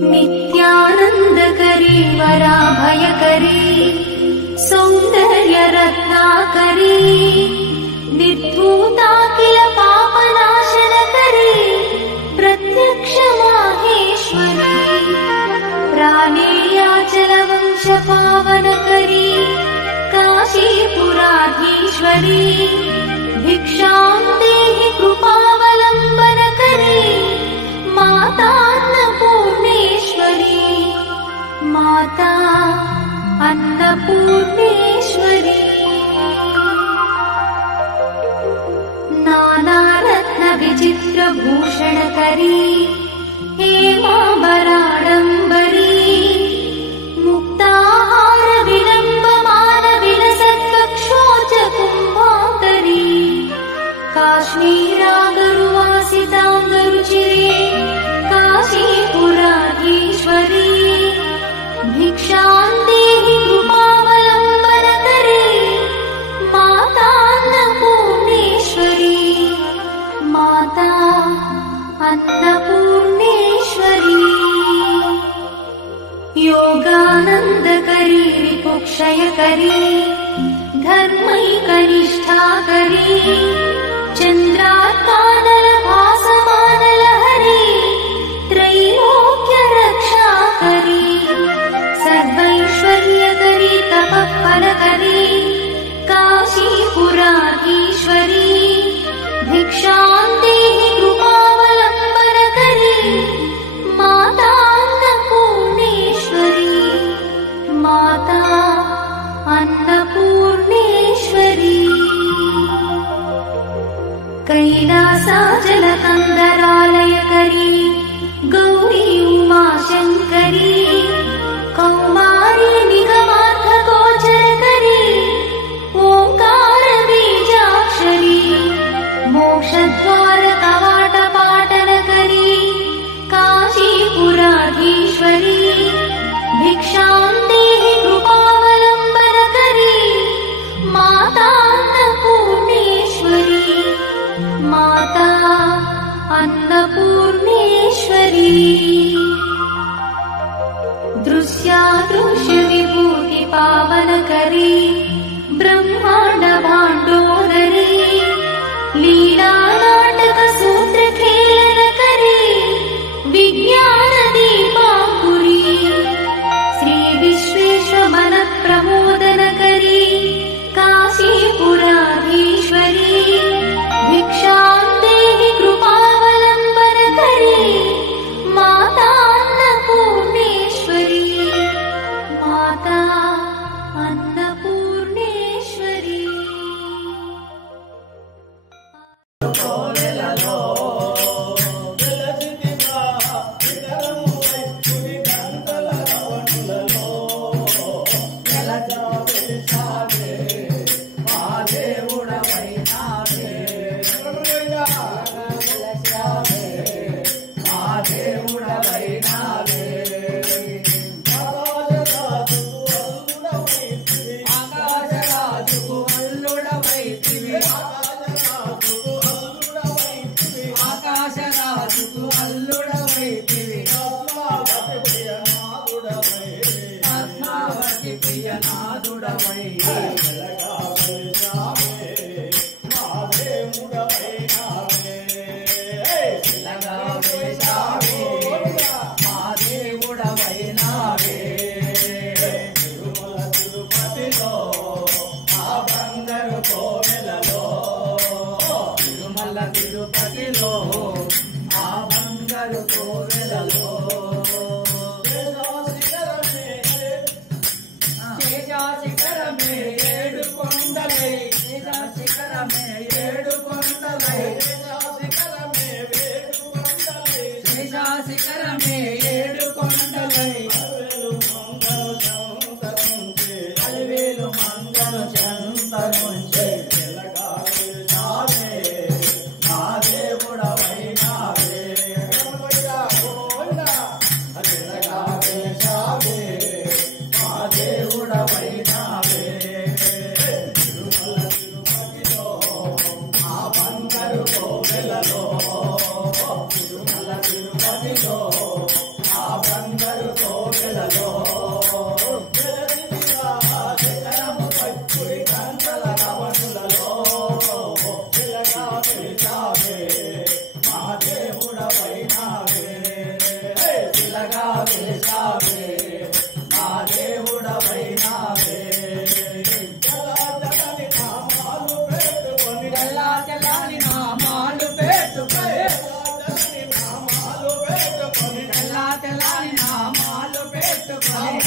नित्यानन्दकरी वराभयकरी सौन्दर्यरत्नाकरी निर्धूताखिल पापनाशनकरी प्रत्यक्ष माहेश्वरी प्राणेयाचलवंश पावनकरी काशीपुराधीश्वरी भिक्षां देहि कृपावलम्बनकरी माता अन्नपूर्णेश्वरी माता अन्नपूर्णेश्वरी नानारत्न विचित्रभूषणकरी हेमाम्बराडम्बरी मुक्ताहार विलम्बमान विलसत्कक्षोच कुम्भाकरी काश्मीरागरुवासिताङ्गरुचिरे काशीपुराधीश्वरी भिक्षां देहि कृपावलम्बनकरी माता अन्नपूर्णेश्वरी माता अन्नपूर्णेश्वरी योगानन्दकरी रिपुक्षयकरी धर्मैकनिष्ठाकरी चन्द्रात्कानलभासमानलहरी त्रैलोक्यरक्षाकरी सर्वैश्वर्यकरी तपःफलकरी काशीपुराधीश्वरी भिक्षां देहि कृपावलम्बनकरी माता अन्नपूर्णेश्वरी माता अन्नपूर्णेश्वरी कैलासाचलकन्दरालयकरी गौरी उमाशङ्करी कौमारी निगमार्थगोचरकरी ओङ्कारबीजाक्षरी मोक्षद्वारकवाटपाटनकरी काशीपुराधीश्वरी भिक्षां देहि कृपावलम्बनकरी माता अन्नपूर्णेश्वरी माता अन्नपूर्णेश्वरी दृश्यादृश्यविभूति पावनकरी ब्रह्माण्ड भाण्डोदरी लीलानाटकसूत्रखेलनकरी विज्ञानदीपाङ्कुरी श्रीविश्वेशमनप्रमोदनकरी काशीपुराधीश्वरी भिक्षां देहि कृपावलम्बनकरी माता अन्नपूर्णेश्वरी माता अन्नपूर्णेश्वरी తిరుమల తిరుపతిలో ఆ వేశావే మా దేవుడవైనావే తెల్లా తెల్లని నామాలు పెట్టుకొని తెల్లా తెల్లని నామాలు పెట్టుకొని